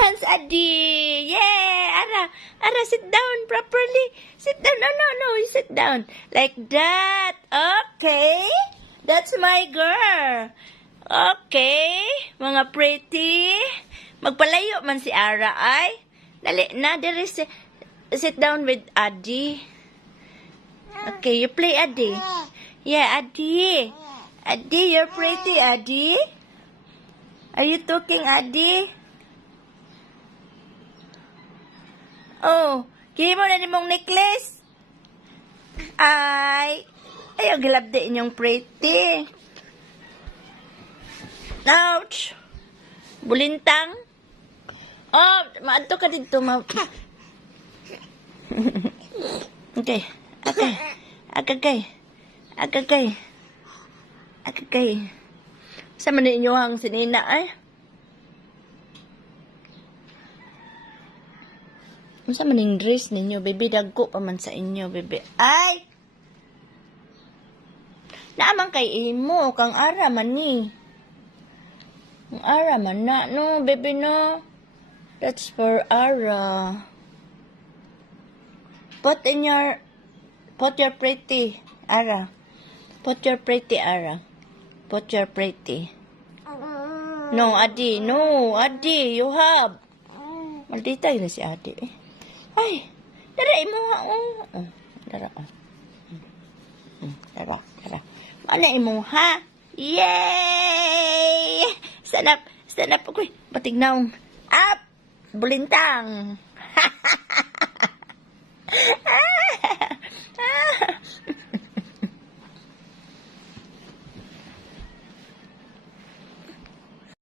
pants, Adi. Yeah, Ara, sit down properly. Sit down. No, you sit down. Like that. Okay. That's my girl. Okay. Mga pretty. Magpalayo man si Ara, ay. Dali na, there is, sit down with Adi. Okay, you play, Adi. Yeah, Adi. Adi, you're pretty, Adi. Are you talking, Adi? Oh, kaya mo na nimong necklace? Ayaw gilabdi inyong pretty. Ouch! Bulintang? Oh, maadto ka dito, Okay. Agagay. Sa man ninyo ang sinina, ay? Sa man yung dress ninyo, baby? Dagko pa man sa inyo, baby. Ay! Naamang kay imo, kang Ara man ni. Kang Ara man na, no, baby, no? That's for Ara. Put your pretty, Ara. Put your pretty, Ara. Put your pretty. No, Adi, you have. Maldita yun si Adi, eh. Ay, dara mo ha, oh. Dara. Mana imo ha? Yay! Stand up, okay. Batignaw. Up! Bulintang!